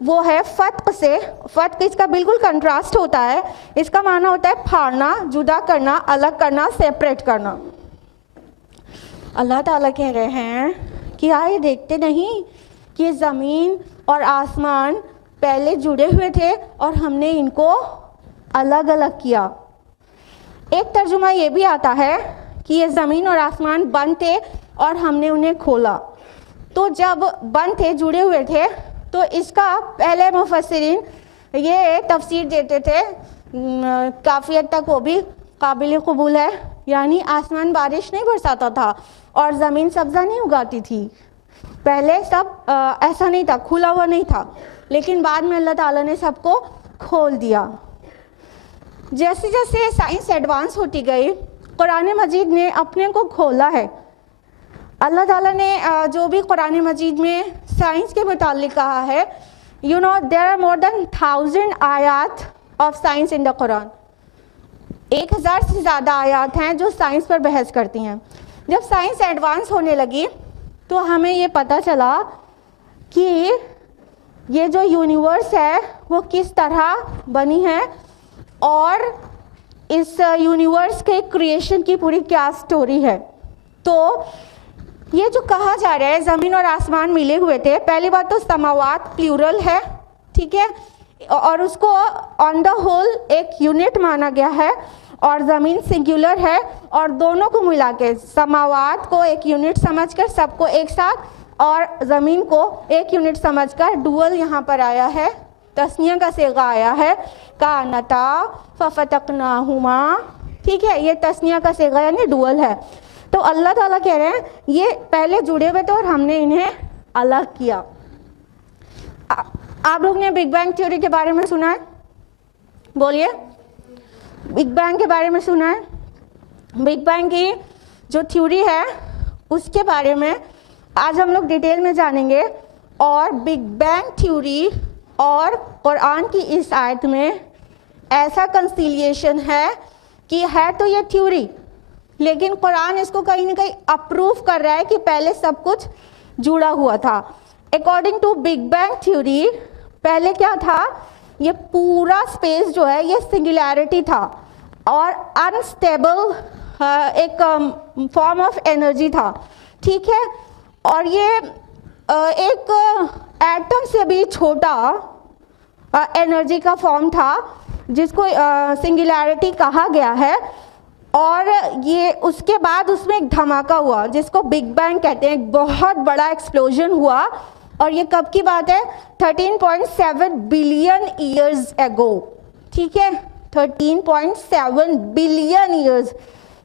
وہ ہے فتق سے. فتق اس کا بالکل کنٹراسٹ ہوتا ہے. اس کا معنی ہوتا ہے پھاڑنا, جدا کرنا, الگ کرنا, سیپریٹ کرنا. اللہ تعالیٰ کہہ رہے ہیں کہ آئے دیکھتے نہیں کہ زمین اور آسمان پہلے جڑے ہوئے تھے اور ہم نے ان کو الگ الگ کیا. ایک ترجمہ یہ بھی آتا ہے کہ یہ زمین اور آسمان بند تھے اور ہم نے انہیں کھولا. تو جب بند تھے, جڑے ہوئے تھے, تو اس کا پہلے مفسرین یہ تفسیر دیتے تھے, کافی حد تک وہ بھی قابل قبول ہے. یعنی آسمان بارش نہیں برساتا تھا اور زمین سبزہ نہیں اگاتی تھی. پہلے سب ایسا نہیں تھا, کھلا ہوا نہیں تھا, لیکن بعد میں اللہ تعالیٰ نے سب کو کھول دیا. جیسے جیسے سائنس ایڈوانس ہوتی گئی, قرآن مجید نے اپنے کو کھولا ہے. اللہ تعالیٰ نے جو بھی قرآن مجید میں سائنس کے متعلق کہا ہے, there are more than 1000 آیات of science in the قرآن. 1000 سے زیادہ آیات ہیں جو سائنس پر بحث کرتی ہیں. جب سائنس ایڈوانس ہونے لگی تو ہمیں یہ پتہ چلا کہ یہ جو یونیورس ہے وہ کس طرح بنی ہے اور اس یونیورس کے کریشن کی پوری کیا سٹوری ہے. تو یہ جو کہا جا رہا ہے زمین اور آسمان ملے ہوئے تھے, پہلی بات تو سماوات پلیورل ہے, ٹھیک ہے, اور اس کو آن دا ہول ایک یونٹ مانا گیا ہے, اور زمین سنگولر ہے, اور دونوں کو ملا کے سماوات کو ایک یونٹ سمجھ کر سب کو ایک ساتھ, اور زمین کو ایک یونٹ سمجھ کر ڈوئل یہاں پر آیا ہے, تثنیہ کا صیغہ آیا ہے, کانتا ففتقناہما, ٹھیک ہے, یہ تثنیہ کا صیغہ یعنی ڈوئل ہے. تو اللہ تعالیٰ کہہ رہے ہیں یہ پہلے جڑے ہوئے تھے اور ہم نے انہیں الگ کیا. آپ لوگ نے بگ بینگ تھیوری کے بارے میں سنا ہے؟ بولیے, بگ بینگ کے بارے میں سنا ہے؟ بگ بینگ کی جو تھیوری ہے اس کے بارے میں آج ہم لوگ ڈیٹیل میں جانیں گے. اور بگ بینگ تھیوری اور قرآن کی اس آیت میں ایسا کنسیلیشن ہے کہ ہے تو یہ تھیوری, لیکن قرآن اس کو کہیں نہ کہیں اپروو کر رہا ہے کہ پہلے سب کچھ جڑا ہوا تھا. According to Big Bang theory پہلے کیا تھا, یہ پورا اسپیس جو ہے یہ سنگولیرٹی تھا اور انسٹیبل ایک فارم آف انرجی تھا, ٹھیک ہے, اور یہ ایک ایٹم سے بھی چھوٹا انرجی کا فارم تھا جس کو سنگولیرٹی کہا گیا ہے. اور یہ اس کے بعد اس میں ایک دھماکہ ہوا جس کو بگ بینگ کہتے ہیں, ایک بہت بڑا ایکسپلوژن ہوا. اور یہ کب کی بات ہے؟ 13.7 بلین ایئرز ایگو, ٹھیک ہے, 13.7 بلین ایئرز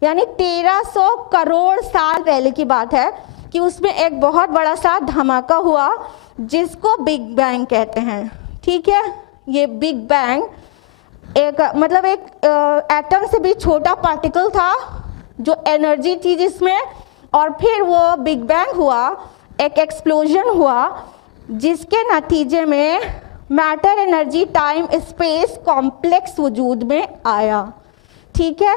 یعنی 1300 کروڑ سال پہلے کی بات ہے کہ اس میں ایک بہت بڑا سا دھماکہ ہوا جس کو بگ بینگ کہتے ہیں, ٹھیک ہے. یہ بگ بینگ ایک مطلب ایک ایٹم سے بھی چھوٹا پارٹیکل تھا جو انرجی تھی جس میں, اور پھر وہ بگ بینگ ہوا, ایک ایکسپلوژن ہوا جس کے نتیجے میں matter, energy, time, space complex وجود میں آیا, ٹھیک ہے.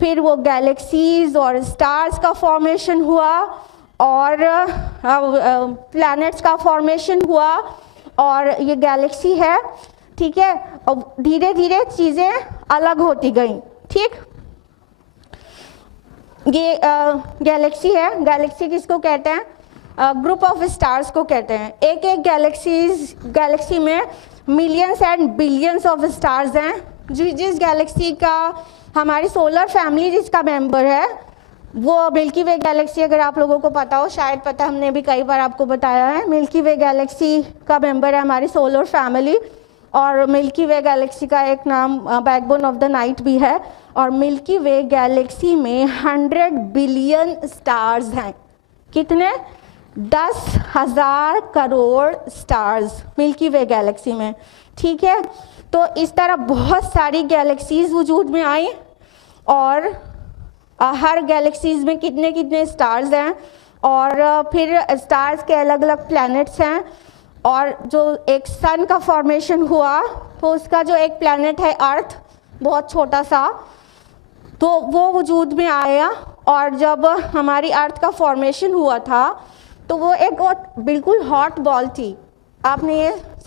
پھر وہ گیلیکسیز اور اسٹارز کا فارمیشن ہوا اور پلانٹس کا فارمیشن ہوا, اور یہ گیلیکسی ہے, ٹھیک ہے, اور دھیرے دھیرے چیزیں الگ ہوتی گئیں, ٹھیک. یہ گیلیکسی ہے, گیلیکسی کس کو کہتے ہیں؟ گروپ آف اسٹارز کو کہتے ہیں. ایک ایک گیلیکسی میں millions and billions of stars ہیں. جس گیلیکسی کا ہماری سولر فیملی جس کا ممبر ہے وہ ملکی وے گیلیکسی, اگر آپ لوگوں کو پتا ہو, شاید پتا, ہم نے بھی کئی بار آپ کو بتایا ہے, ملکی وے گیلیکسی کا ممبر ہے ہماری سولر فیملی. اور ملکی وے گیلیکسی کا ایک نام back bone of the night بھی ہے. اور ملکی وے گیلیکسی میں 100 بلین اسٹارز ہیں. کتنے؟ 10,000 کروڑ اسٹارز ملکی وے گیلیکسی میں, ٹھیک ہے. تو اس طرح بہت ساری گیلیکسیز وجود میں آئیں, اور ہر گیلیکسیز میں کتنے کتنے اسٹارز ہیں, اور پھر اسٹارز کے الگ الگ پلانٹس ہیں. اور جو ایک سن کا فارمیشن ہوا تو اس کا جو ایک پلانٹ ہے ارتھ, بہت چھوٹا سا, تو وہ وجود میں آیا. اور جب ہماری ارتھ کا فارمیشن ہوا تھا تو وہ ایک بالکل ہاٹ بال تھی. آپ نے یہ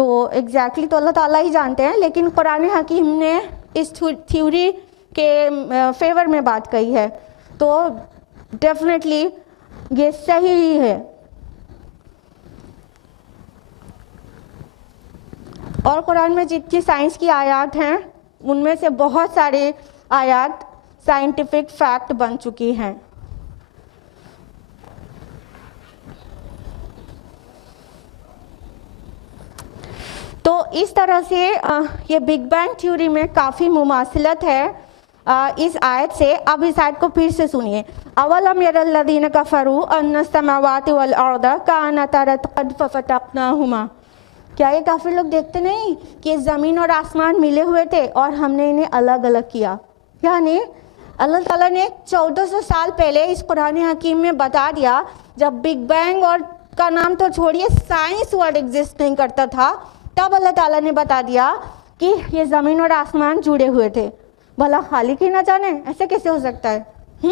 تو ایگزیکٹلی تو اللہ تعالیٰ ہی جانتے ہیں، لیکن قرآن حکیم نے اس تھیوری کے فیور میں بات کہی ہے، تو ڈیفینیٹلی یہ صحیح ہی ہے. اور قرآن میں جتنی سائنس کی آیات ہیں ان میں سے بہت سارے آیات سائنٹیفک فیکٹ بن چکی ہیں. تو اس طرح سے یہ بگ بینگ تھیوری میں کافی مماثلت ہے اس آیت سے. اب اس آیت کو پھر سے سنیے. اولم یر الذین کفروا ان السماوات والارض کانتا رتقا ففتقناہما. کیا یہ کافر لوگ دیکھتے نہیں کہ زمین اور آسمان ملے ہوئے تھے اور ہم نے انہیں الگ الگ کیا؟ یعنی اللہ تعالیٰ نے 1400 سال پہلے اس قرآن حکیم میں بتا دیا، جب بگ بینگ اور کا نام تو چھوڑیے، سائنس ورڈ ایگزسٹ نہیں کرتا تھا، تب اللہ تعالیٰ نے بتا دیا کہ یہ زمین اور آسمان جڑے ہوئے تھے. بھلا خالق ہی نہ جانے؟ ایسے کیسے ہو سکتا ہے؟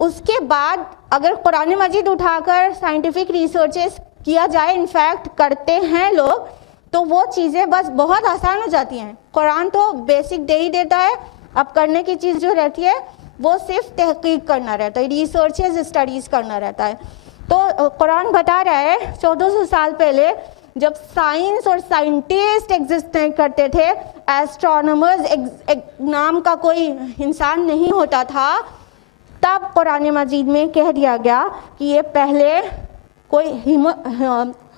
اس کے بعد اگر قرآن مجید اٹھا کر سائنٹیفک ریسرچز کیا جائے، انفیکٹ کرتے ہیں لوگ، تو وہ چیزیں بس بہت آسان ہو جاتی ہیں. قرآن تو بیسک دے ہی دیتا ہے، اب کرنے کی چیز جو رہتی ہے وہ صرف تحقیق کرنا رہتا ہے، ریسرچز اسٹڈیز کرنا رہتا ہے. تو قرآن بتا رہا ہے 1400 سال پہلے جب سائنس اور سائنٹسٹ ایگزسٹ نہیں کرتے تھے، ایسٹرونامرز نام کا کوئی انسان نہیں ہوتا تھا، تب قرآن مجید میں کہہ دیا گیا کہ یہ پہلے کوئی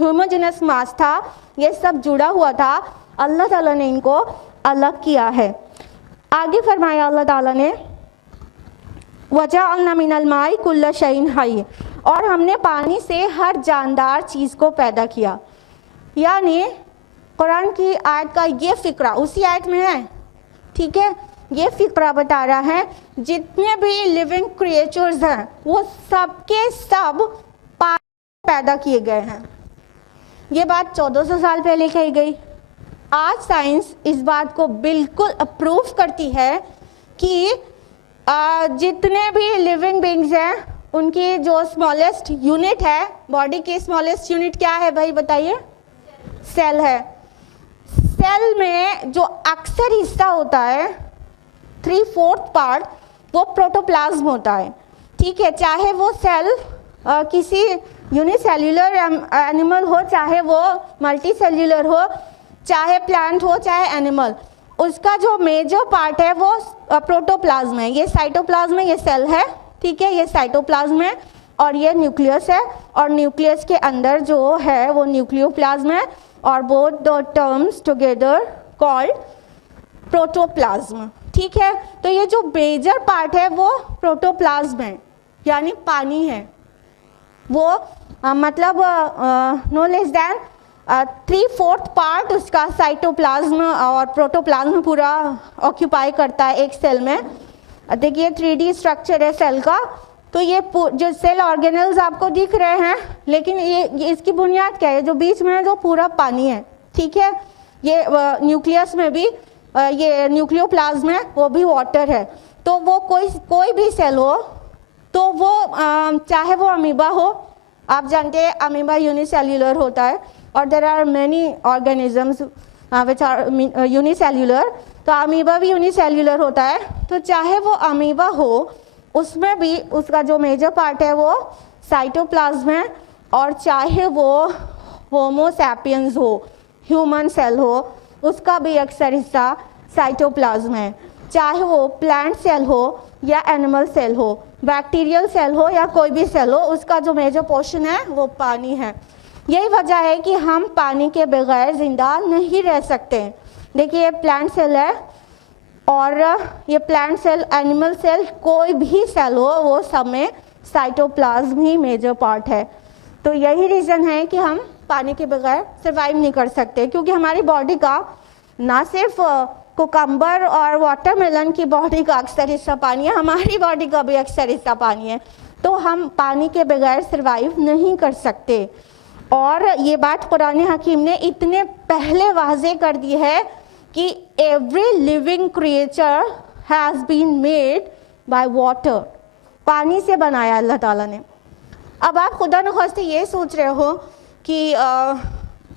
ہوموجینس ماس تھا، یہ سب جڑا ہوا تھا، اللہ تعالیٰ نے ان کو الگ کیا ہے. آگے فرمایا اللہ تعالیٰ نے وَجَعَلْنَا مِنَ الْمَاءِ كُلَّ شَيْءٍ حَيٍّ، اور ہم نے پانی سے ہر جاندار چیز کو پیدا کیا. یعنی قرآن کی آیت کا یہ فقرہ اسی آیت میں ہے، ٹھیک ہے، یہ فقرہ بتا رہا ہے جتنے بھی لیونگ کریچرز ہیں وہ سب کے سب پانی پیدا کیے گئے ہیں. یہ بات 1400 سال پہلے کہی گئی. آج سائنس اس بات کو بالکل اپروو کرتی ہے کہ جتنے بھی لیونگ بینگز ہیں ان کی جو اسمالسٹ یونٹ ہے، باڈی کی اسمالسٹ یونٹ کیا ہے بھائی بتائیے؟ سیل ہے. سیل میں جو اکثر حصہ ہوتا ہے 3/4 پارٹ وہ پروٹوپلازم ہوتا ہے، ٹھیک ہے. چاہے وہ سیل کسی یونی سیلولر اینیمل ہو، چاہے وہ ملٹی سیلولر ہو، چاہے پلانٹ ہو، چاہے اینیمل، اس کا جو میجر پارٹ ہے وہ پروٹوپلازم ہے. یہ سائٹوپلازم ہے، یہ سیل ہے، ٹھیک ہے، یہ سائٹوپلازم ہے، اور یہ نیوکلیس ہے، اور نیوکلیس کے اندر جو ہے وہ نیوکلیوپلازم ہے، اور both the terms together called protoplasm. ٹھیک ہے، تو یہ جو میجر پارٹ ہے وہ پروٹوپلازم ہے، یعنی پانی ہے. وہ مطلب نو لیس دین 3/4 پارٹ اس کا سائٹوپلازم اور پروٹوپلازم پورا آکیوپائی کرتا ہے ایک سیل میں. دیکھیے 3D اسٹرکچر ہے سیل کا. تو یہ جو سیل آرگینلز آپ کو دکھ رہے ہیں، لیکن یہ اس کی بنیاد کیا ہے؟ جو بیچ میں ہے جو پورا پانی ہے، ٹھیک ہے. یہ نیوکلیس میں بھی یہ نیوکلیوپلازم ہے، وہ بھی واٹر ہے. تو وہ کوئی بھی سیل ہو تو وہ چاہے وہ امیبا ہو، آپ جانتے ہیں امیبا یونی سیلولر ہوتا ہے، اور there are many organisms which are unicellular. تو امیبا بھی یونی سیلولر ہوتا ہے. تو چاہے وہ امیبا ہو، اس میں بھی اس کا جو میجر پارٹ ہے وہ سائٹوپلازم ہے، اور چاہے وہ ہومو سیپینز ہو، ہیومن سیل ہو، اس کا بھی اکثر حصہ سائٹوپلازم ہے. چاہے وہ پلانٹ سیل ہو یا اینیمل سیل ہو، بیکٹیریل سیل ہو یا کوئی بھی سیل ہو، اس کا جو میجر پورشن ہے وہ پانی ہے. یہی وجہ ہے کہ ہم پانی کے بغیر زندہ نہیں رہ سکتے. دیکھیے یہ پلانٹ سیل ہے، اور یہ پلانٹ سیل، اینیمل سیل، کوئی بھی سیل ہو، وہ سب میں سائٹوپلازم ہی میجر پارٹ ہے. تو یہی ریزن ہے کہ ہم پانی کے بغیر سروائیو نہیں کر سکتے، کیونکہ ہماری باڈی کا نہ صرف کوکمبر اور واٹر میلن کی باڈی کا اکثر حصہ پانی ہے، ہماری باڈی کا بھی اکثر حصہ پانی ہے. تو ہم پانی کے بغیر سروائیو نہیں کر سکتے. اور یہ بات قرآن حکیم نے اتنے پہلے واضح کر دی ہے کہ every living creature has been made by water. پانی سے بنایا اللہ تعالیٰ نے. اب آپ خدا نخواستہ یہ سوچ رہے ہو کہ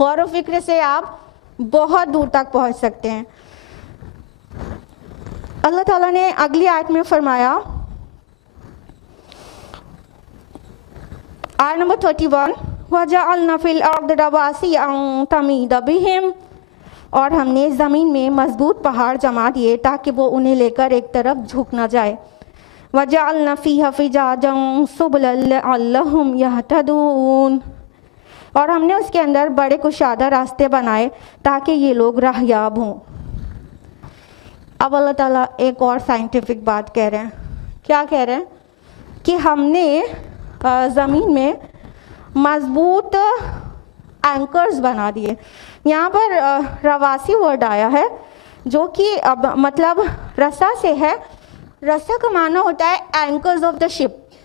غور و فکر سے آپ بہت دور تک پہنچ سکتے ہیں. اللہ تعالیٰ نے اگلی آیت میں فرمایا, آیت نمبر 31, وَجَعَلْنَا فِي الْأَرْضِ رَوَاسِيَ أَن تَمِيدَ بِهِمْ, اور ہم نے زمین میں مضبوط پہاڑ جما دیے تاکہ وہ انہیں لے کر ایک طرف جھک نہ جائے. وَجَعَلْنَا فِيهَا فِجَاجًا سُبُلًا لَعَلَّهُمْ يَهْتَدُونَ, اور ہم نے اس کے اندر بڑے کشادہ راستے بنائے تاکہ یہ لوگ راہیاب ہوں. اب اللہ تعالیٰ ایک اور سائنٹیفک بات کہہ رہے ہیں. کیا کہہ رہے ہیں؟ کہ ہم نے زمین میں مضبوط اینکرز بنا دیے. یہاں پر رواسی ورڈ آیا ہے جو کہ اب مطلب رسا سے ہے. رسا کا معنی ہوتا ہے اینکرز آف دا شپ.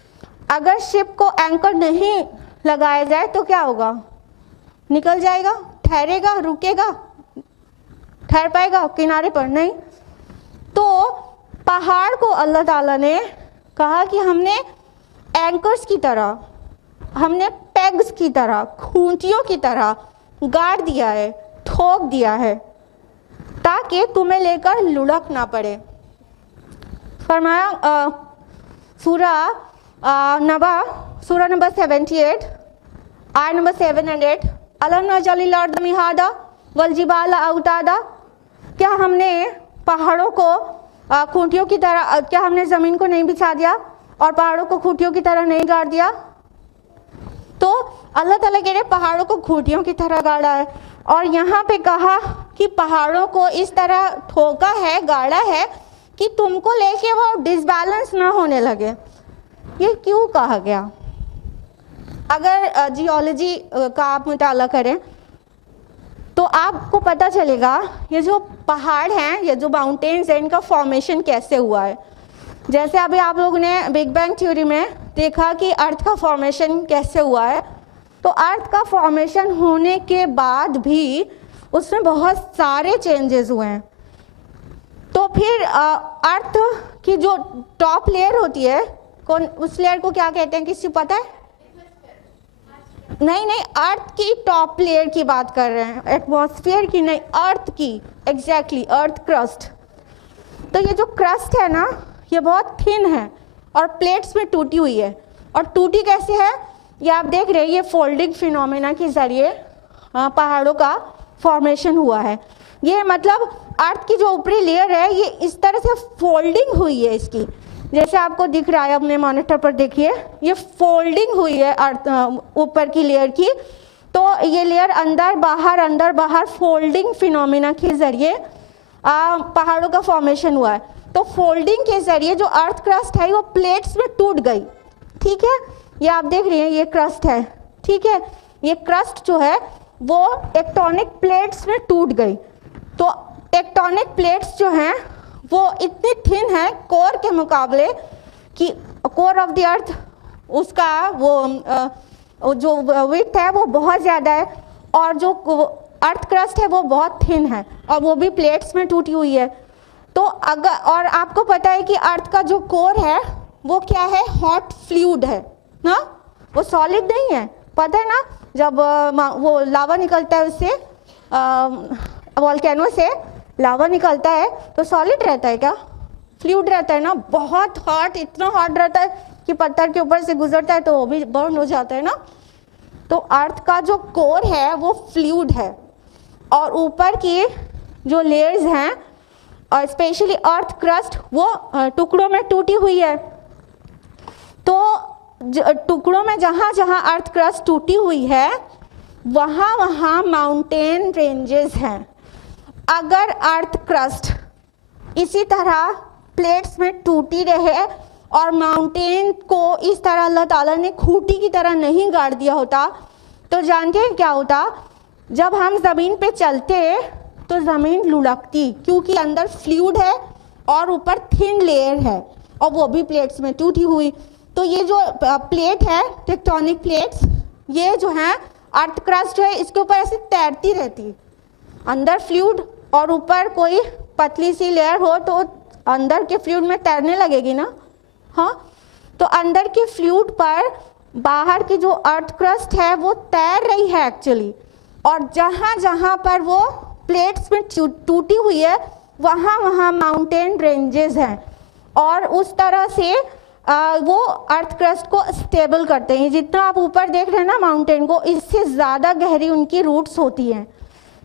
اگر شپ کو اینکر نہیں لگایا جائے تو کیا ہوگا؟ نکل جائے گا, ٹھہرے گا, رکے گا, ٹھہر پائے گا کنارے پر؟ نہیں. تو پہاڑ کو اللہ تعالیٰ نے کہا کہ ہم نے اینکرز کی طرح, ہم نے پیگز کی طرح, کھونٹیوں کی طرح گاڑ دیا ہے, ٹھوک دیا ہے تاکہ تمہیں لے کر لڑک نہ پڑے. فرمایا سورہ نبا, سورہ نمبر 78, آیت نمبر 7 and 8, أَلَمْ نَجْعَلِ الْأَرْضَ مِهَادًا وَالْجِبَالَ أَوْتَادًا, کیا ہم نے پہاڑوں کو کھونٹیوں کی طرح, کیا ہم نے زمین کو نہیں بچھا دیا اور پہاڑوں کو کھونٹیوں کی طرح نہیں گاڑ دیا؟ تو اللہ تعالیٰ کہہ رہے پہاڑوں کو کھونٹیوں کی طرح گاڑا ہے, اور یہاں پہ کہا کہ پہاڑوں کو اس طرح ٹھوکا ہے, گاڑا ہے کہ تم کو لے کے وہ ڈس بیلنس نہ ہونے لگے. یہ کیوں کہا گیا؟ اگر جیولوجی کا آپ مطالعہ کریں تو آپ کو پتہ چلے گا یہ جو پہاڑ ہیں, یہ جو ماؤنٹینز ہیں, ان کا فارمیشن کیسے ہوا ہے. جیسے ابھی آپ لوگوں نے بگ بینگ تھیوری میں دیکھا کہ ارتھ کا فارمیشن کیسے ہوا ہے, تو ارتھ کا فارمیشن ہونے کے بعد بھی اس میں بہت سارے چینجز ہوئے ہیں. تو پھر ارتھ کی جو ٹاپ لیئر ہوتی ہے, اس لیئر کو کیا کہتے ہیں, کسی کو پتہ ہے؟ نہیں, ارتھ کی ٹاپ لیئر کی بات کر رہے ہیں, ایٹماسفیئر کی نہیں, ارتھ کی. ایگزیکٹلی, ارتھ کرسٹ. تو یہ جو کرسٹ ہے نا, یہ بہت تھن ہے اور پلیٹس میں ٹوٹی ہوئی ہے. اور ٹوٹی کیسے ہے یہ آپ دیکھ رہے ہیں, یہ فولڈنگ فینومینا کے ذریعے پہاڑوں کا فارمیشن ہوا ہے. یہ مطلب ارتھ کی جو اوپری لیئر ہے یہ اس طرح سے فولڈنگ ہوئی ہے اس کی, جیسے آپ کو دکھ رہا ہے اپنے مانیٹر پر دیکھیے, یہ فولڈنگ ہوئی ہے ارتھ اوپر کی لیئر کی. تو یہ لیئر اندر باہر فولڈنگ فینومینا کے ذریعے پہاڑوں کا فارمیشن ہوا ہے. تو فولڈنگ کے ذریعے جو ارتھ کرسٹ ہے وہ پلیٹس میں ٹوٹ گئی. ٹھیک ہے, یہ آپ دیکھ رہے ہیں یہ کرسٹ ہے. ٹھیک ہے, یہ کرسٹ جو ہے وہ ٹیکٹونک پلیٹس میں ٹوٹ گئی. تو ٹیکٹونک پلیٹس جو ہیں وہ اتنی تھن ہیں کور کے مقابلے کہ کور آف دی ارتھ اس کا وہ جو ویڈتھ ہے وہ بہت زیادہ ہے, اور جو ارتھ کرسٹ ہے وہ بہت تھن ہے, اور وہ بھی پلیٹس میں ٹوٹی ہوئی ہے. تو اگر, اور آپ کو پتہ ہے کہ ارتھ کا جو کور ہے وہ کیا ہے, ہاٹ فلوئڈ ہے نا, وہ سالڈ نہیں ہے. پتہ ہے نا, جب وہ لاوا نکلتا ہے اس سے, والکینو سے لاوا نکلتا ہے تو سالڈ رہتا ہے کیا؟ فلوئڈ رہتا ہے نا. بہت ہاٹ, اتنا ہاٹ رہتا ہے کہ پتھر کے اوپر سے گزرتا ہے تو وہ بھی برن ہو جاتا ہے نا. تو ارتھ کا جو کور ہے وہ فلوئڈ ہے, اور اوپر کی جو لیئرز ہیں اور اسپیشلی ارتھ کرسٹ وہ ٹکڑوں میں ٹوٹی ہوئی ہے. تو ٹکڑوں میں جہاں جہاں ارتھ کرسٹ ٹوٹی ہوئی ہے وہاں ماؤنٹین رینجز ہیں. اگر ارتھ کرسٹ اسی طرح پلیٹس میں ٹوٹی رہے اور ماؤنٹین کو اس طرح اللہ تعالیٰ نے کھوٹی کی طرح نہیں گاڑ دیا ہوتا تو جانتے ہیں کیا ہوتا؟ جب ہم زمین پہ چلتے تو زمین لڑکتی, کیونکہ اندر فلوئڈ ہے اور اوپر تھن لیئر ہے, اور وہ بھی پلیٹس میں ٹوٹی ہوئی. تو یہ جو پلیٹ ہے, ٹیکٹونک پلیٹس, یہ جو ہیں ارتھ کرسٹ جو ہے اس کے اوپر ایسے تیرتی رہتی, اندر فلوئڈ اور اوپر کوئی پتلی سی لیئر ہو تو اندر کے فلوئڈ میں تیرنے لگے گی نا. ہاں, تو اندر کے فلوئڈ پر باہر کی جو ارتھ کرسٹ ہے وہ تیر رہی ہے ایکچولی, اور جہاں جہاں پر وہ پلیٹس میں ٹوٹی ہوئی ہے وہاں وہاں ماؤنٹین رینجز ہیں، اور اس طرح سے وہ ارتھ کرسٹ کو اسٹیبل کرتے ہیں. جتنا آپ اوپر دیکھ رہے ہیں نا ماؤنٹین کو، اس سے زیادہ گہری ان کی روٹس ہوتی ہیں.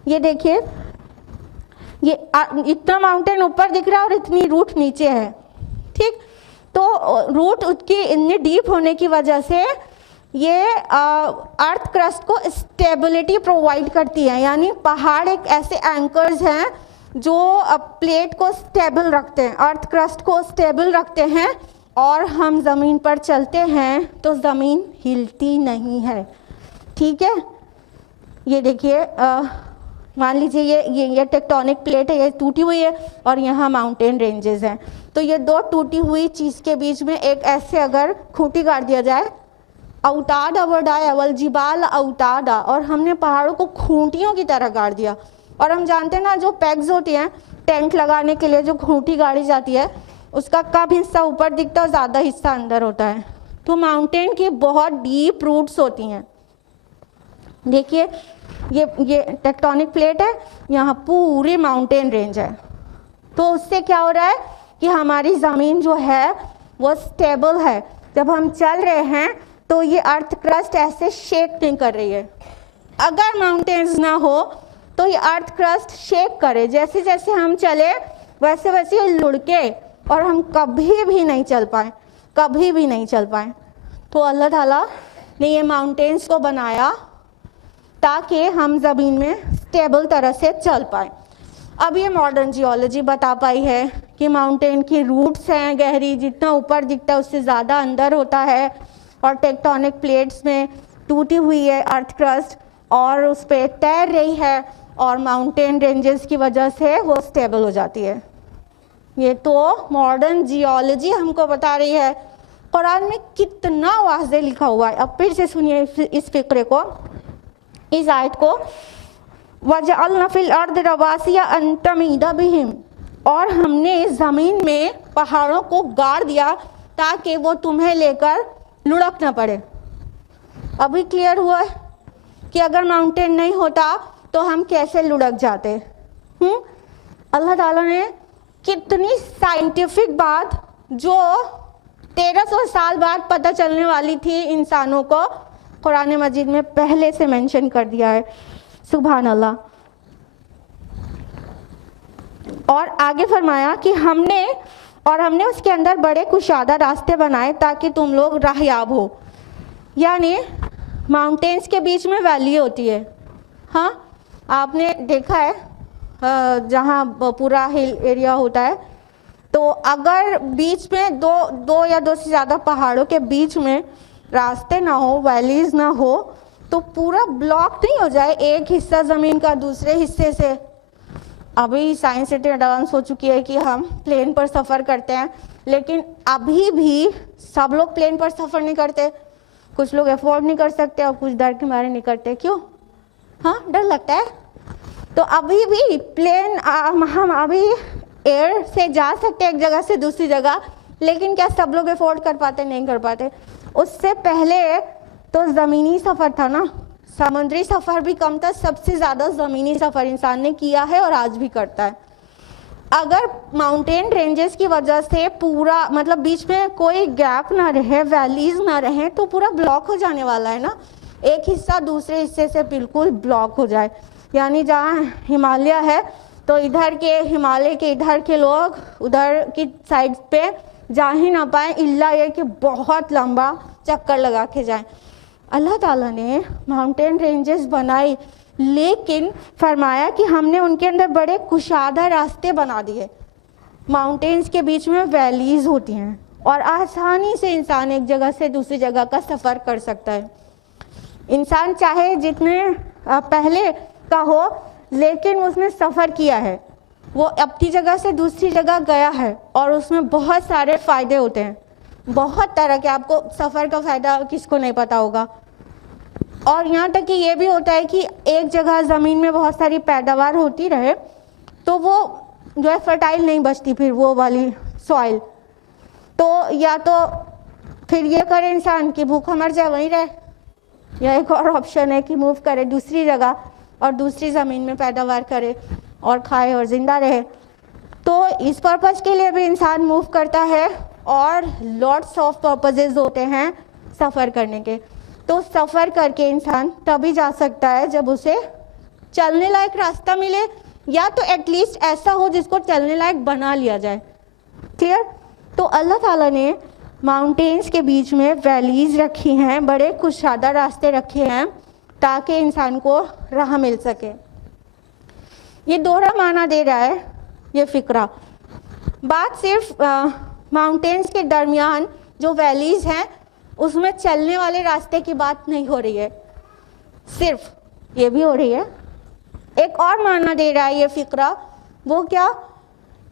یہ دیکھیے، یہ اتنا ماؤنٹین اوپر دکھ رہا ہے اور اتنی روٹ نیچے ہے. ٹھیک، تو روٹ اس کی اتنی ڈیپ ہونے کی وجہ سے یہ ارتھ کرسٹ کو اسٹیبلٹی پرووائڈ کرتی ہے. یعنی پہاڑ ایک ایسے اینکرز ہیں جو پلیٹ کو اسٹیبل رکھتے ہیں، ارتھ کرسٹ کو اسٹیبل رکھتے ہیں، اور ہم زمین پر چلتے ہیں تو زمین ہلتی نہیں ہے. ٹھیک ہے، یہ دیکھیے، مان لیجیے یہ ٹیکٹونک پلیٹ ہے، یہ ٹوٹی ہوئی ہے اور یہاں ماؤنٹین رینجز ہیں. تو یہ دو ٹوٹی ہوئی چیز کے بیچ میں ایک ایسے اگر کھوٹی گاڑ دیا جائے، اوتاڈا ورڈ آیا والجبال اوتاڈا، اور ہم نے پہاڑوں کو کھونٹیوں کی طرح گاڑ دیا. اور ہم جانتے ہیں نا جو پیگز ہوتی ہیں ٹینٹ لگانے کے لیے جو کھونٹی گاڑی جاتی ہے، اس کا کم حصہ اوپر دکھتا ہے اور زیادہ حصہ اندر ہوتا ہے. تو ماؤنٹین کی بہت ڈیپ روٹس ہوتی ہیں. دیکھیے یہ ٹیکٹونک پلیٹ ہے، یہاں پوری ماؤنٹین رینج ہے. تو اس سے کیا ہو رہا ہے کہ ہماری زمین جو ہے وہ سٹیبل ہے. جب ہم چل رہے ہیں تو یہ ارتھ کرسٹ ایسے شیک نہیں کر رہی ہے. اگر ماؤنٹینز نہ ہو تو یہ ارتھ کرسٹ شیک کرے، جیسے جیسے ہم چلے ویسے ویسے یہ لڑکے اور ہم کبھی بھی نہیں چل پائیں، کبھی بھی نہیں چل پائیں. تو اللہ تعالیٰ نے یہ ماؤنٹینز کو بنایا تاکہ ہم زمین میں سٹیبل طرح سے چل پائیں. اب یہ ماڈرن جیولوجی بتا پائی ہے کہ ماؤنٹین کی روٹس ہیں گہری، جتنا اوپر دکھتا ہے اس سے زیادہ اندر ہوتا ہے، اور ٹیکٹونک پلیٹس میں ٹوٹی ہوئی ہے ارتھ کرسٹ اور اس پہ تیر رہی ہے، اور ماؤنٹین رینجز کی وجہ سے وہ سٹیبل ہو جاتی ہے. یہ تو ماڈرن جیولوجی ہم کو بتا رہی ہے. قرآن میں کتنا واضح لکھا ہوا ہے. اب پھر سے سنیے اس فقرے کو، اس آیت کو، وَجَعَلْنَا فِي الْأَرْضِ رَوَاسِيَ أَن تَمِيدَ بِهِمْ، اور ہم نے زمین میں پہاڑوں کو گاڑ دیا تاکہ وہ تمہیں لے کر لڑک نہ پڑے. ابھی کلیئر ہوا ہے کہ اگر ماؤنٹین نہیں ہوتا تو ہم کیسے لڑک جاتے. اللہ تعالیٰ نے کتنی سائنٹیفک بات جو 1300 سال بعد پتہ چلنے والی تھی انسانوں کو، قرآن مجید میں پہلے سے مینشن کر دیا ہے. سبحان اللہ. اور آگے فرمایا کہ ہم نے اس کے اندر بڑے کشادہ راستے بنائے تاکہ تم لوگ راہیاب ہو. یعنی ماؤنٹینز کے بیچ میں ویلی ہوتی ہے. ہاں آپ نے دیکھا ہے جہاں پورا ہل ایریا ہوتا ہے، تو اگر بیچ میں دو یا دو سے زیادہ پہاڑوں کے بیچ میں راستے نہ ہو، ویلیز نہ ہو، تو پورا بلاک نہیں ہو جائے ایک حصہ زمین کا دوسرے حصے سے. ابھی سائنس اتنی ایڈوانس ہو چکی ہے کہ ہم پلین پر سفر کرتے ہیں، لیکن ابھی بھی سب لوگ پلین پر سفر نہیں کرتے. کچھ لوگ افورڈ نہیں کر سکتے اور کچھ ڈر کے مارے نہیں کرتے. کیوں؟ ہاں ڈر لگتا ہے. تو ابھی بھی پلین ہم ابھی ایئر سے جا سکتے ہیں ایک جگہ سے دوسری جگہ، لیکن کیا سب لوگ افورڈ کر پاتے؟ نہیں کر پاتے. اس سے پہلے تو زمینی سفر تھا نا، سمندری سفر بھی کم تھا. سب سے زیادہ زمینی سفر انسان نے کیا ہے اور آج بھی کرتا ہے. اگر ماؤنٹین رینجز کی وجہ سے پورا مطلب بیچ میں کوئی گیپ نہ رہے، ویلیز نہ رہیں، تو پورا بلاک ہو جانے والا ہے نا. ایک حصہ دوسرے حصے سے بالکل بلاک ہو جائے. یعنی جہاں ہمالیہ ہے تو ادھر کے ہمالیہ کے ادھر کے لوگ ادھر کی سائڈ پہ جا ہی نہ پائیں، الا یہ کہ بہت لمبا چکر لگا کے جائیں. اللہ تعالیٰ نے ماؤنٹین رینجز بنائی، لیکن فرمایا کہ ہم نے ان کے اندر بڑے کشادہ راستے بنا دیے. ماؤنٹینز کے بیچ میں ویلیز ہوتی ہیں اور آسانی سے انسان ایک جگہ سے دوسری جگہ کا سفر کر سکتا ہے. انسان چاہے جتنے پہلے کا ہو، لیکن اس نے سفر کیا ہے، وہ اپنی جگہ سے دوسری جگہ گیا ہے، اور اس میں بہت سارے فائدے ہوتے ہیں، بہت طرح کے. آپ کو سفر کا فائدہ کس کو نہیں پتا ہوگا. اور یہاں تک کہ یہ بھی ہوتا ہے کہ ایک جگہ زمین میں بہت ساری پیداوار ہوتی رہے تو وہ جو ہے فرٹائل نہیں بچتی پھر وہ والی سوائل. تو یا تو پھر یہ کرے انسان کہ بھوکا مر جائے وہیں رہے، یا ایک اور آپشن ہے کہ موو کرے دوسری جگہ اور دوسری زمین میں پیداوار کرے اور کھائے اور زندہ رہے. تو اس پرپز کے لیے بھی انسان موو کرتا ہے اور لاٹس آف پرپزز ہوتے ہیں سفر کرنے کے. تو سفر کر کے انسان تبھی جا سکتا ہے جب اسے چلنے لائق راستہ ملے, یا تو ایٹ لیسٹ ایسا ہو جس کو چلنے لائق بنا لیا جائے. کلیئر؟ تو اللہ تعالیٰ نے ماؤنٹینس کے بیچ میں ویلیز رکھی ہیں, بڑے کشادہ راستے رکھے ہیں تاکہ انسان کو راہ مل سکے. یہ دوہرا معنی دے رہا ہے یہ فقرہ. بات صرف ماؤنٹینس کے درمیان جو ویلیز ہیں اس میں چلنے والے راستے کی بات نہیں ہو رہی ہے, صرف یہ بھی ہو رہی ہے. ایک اور معنی دے رہا ہے یہ فقرہ, وہ کیا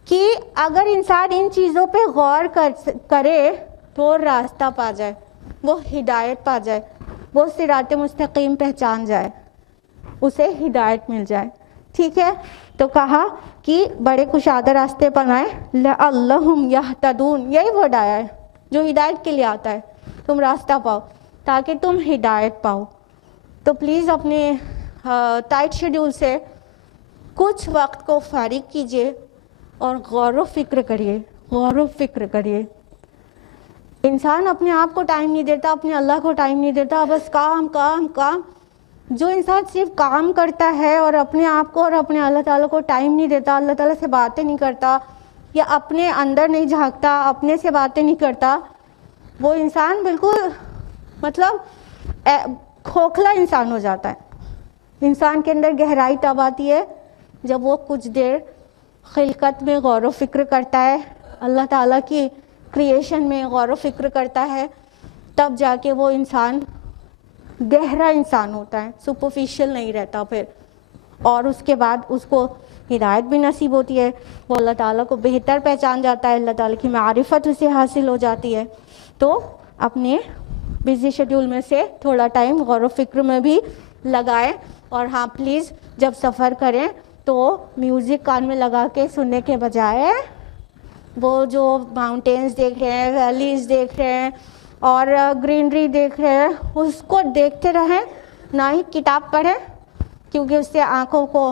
کہ اگر انسان ان چیزوں پہ غور کرے تو راستہ پا جائے, وہ ہدایت پا جائے, وہ صراط مستقیم پہچان جائے, اسے ہدایت مل جائے. ٹھیک ہے؟ تو کہا کہ بڑے کشادہ راستے بنائے, لعلہم یہتدون, یہی ورڈ آیا ہے جو ہدایت کے لیے آتا ہے. تم راستہ پاؤ تاکہ تم ہدایت پاؤ. تو پلیز اپنے ٹائٹ شیڈیول سے کچھ وقت کو فارغ کیجیے اور غور و فکر کریے, غور و فکر کریے. انسان اپنے آپ کو ٹائم نہیں دیتا, اپنے اللہ کو ٹائم نہیں دیتا, بس کام کام کام. جو انسان صرف کام کرتا ہے اور اپنے آپ کو اور اپنے اللہ تعالیٰ کو ٹائم نہیں دیتا, اللہ تعالیٰ سے باتیں نہیں کرتا, یا اپنے اندر نہیں جھانکتا, اپنے سے باتیں نہیں کرتا, وہ انسان بالکل مطلب کھوکھلا انسان ہو جاتا ہے. انسان کے اندر گہرائی تب آتی ہے جب وہ کچھ دیر خلقت میں غور و فکر کرتا ہے, اللہ تعالیٰ کی کریشن میں غور و فکر کرتا ہے, تب جا کے وہ انسان گہرا انسان ہوتا ہے, سپرفیشل نہیں رہتا پھر. اور اس کے بعد اس کو ہدایت بھی نصیب ہوتی ہے, وہ اللہ تعالیٰ کو بہتر پہچان جاتا ہے, اللہ تعالیٰ کی معرفت اسے حاصل ہو جاتی ہے. تو اپنے بزی شیڈیول میں سے تھوڑا ٹائم غور و فکر میں بھی لگائیں. اور ہاں پلیز جب سفر کریں تو میوزک کان میں لگا کے سننے کے بجائے وہ جو ماؤنٹینز دیکھ رہے ہیں, ویلیز دیکھ رہے ہیں اور گرینری دیکھ رہے ہیں, اس کو دیکھتے رہیں, نہ ہی کتاب پڑھیں کیونکہ اس سے آنکھوں کو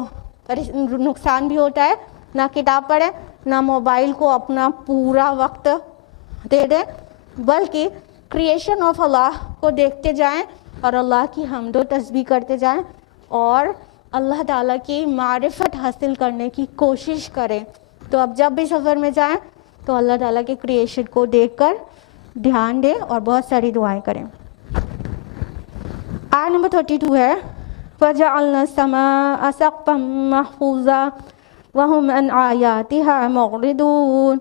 نقصان بھی ہوتا ہے. نہ کتاب پڑھیں, نہ موبائل کو اپنا پورا وقت دے دیں, بلکہ کریشن آف اللہ کو دیکھتے جائیں اور اللہ کی حمد و تسبیح کرتے جائیں اور اللہ تعالیٰ کی معرفت حاصل کرنے کی کوشش کریں. تو اب جب بھی سفر میں جائیں تو اللہ تعالیٰ کے کریشن کو دیکھ کر دھیان دیں اور بہت ساری دعائیں کریں. آیت نمبر 32 ہے وَجَعَلْنَا السَّمَاءَ سَقْفًا مَحْفُوظًا وَهُمْ عَنْ آيَاتِهَا مُعْرِضُونَ.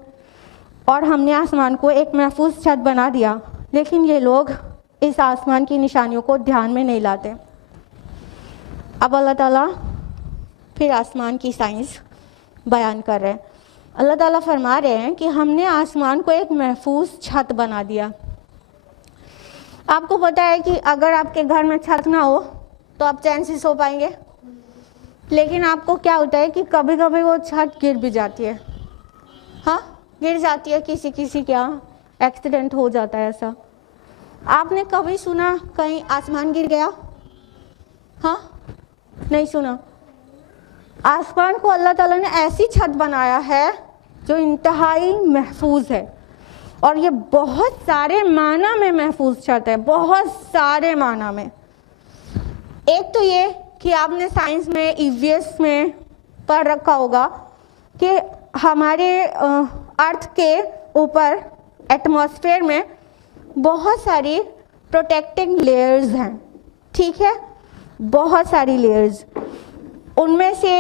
اور ہم نے آسمان کو ایک محفوظ چھت بنا دیا, لیکن یہ لوگ اس آسمان کی نشانیوں کو دھیان میں نہیں لاتے. اب اللہ تعالیٰ پھر آسمان کی سائنس بیان کر رہے ہیں. اللہ تعالیٰ فرما رہے ہیں کہ ہم نے آسمان کو ایک محفوظ چھت بنا دیا. آپ کو پتہ ہے کہ اگر آپ کے گھر میں چھت نہ ہو تو آپ چین سے سو پائیں گے, لیکن آپ کو کیا ہوتا ہے کہ کبھی کبھی وہ چھت گر بھی جاتی ہے. ہاں گر جاتی ہے, کسی کے یہاں ایکسیڈنٹ ہو جاتا ہے. ایسا آپ نے کبھی سنا کہیں آسمان گر گیا؟ ہاں نہیں سنا. آسمان کو اللہ تعالیٰ نے ایسی چھت بنایا ہے جو انتہائی محفوظ ہے, اور یہ بہت سارے معنی میں محفوظ چھت ہے, بہت سارے معنی میں. ایک تو یہ کہ آپ نے سائنس میں EVS میں پڑھ رکھا ہوگا کہ ہمارے ارتھ کے اوپر ایٹماسفیئر میں بہت ساری پروٹیکٹنگ لیئرز ہیں. ٹھیک ہے, بہت ساری لیئرز. ان میں سے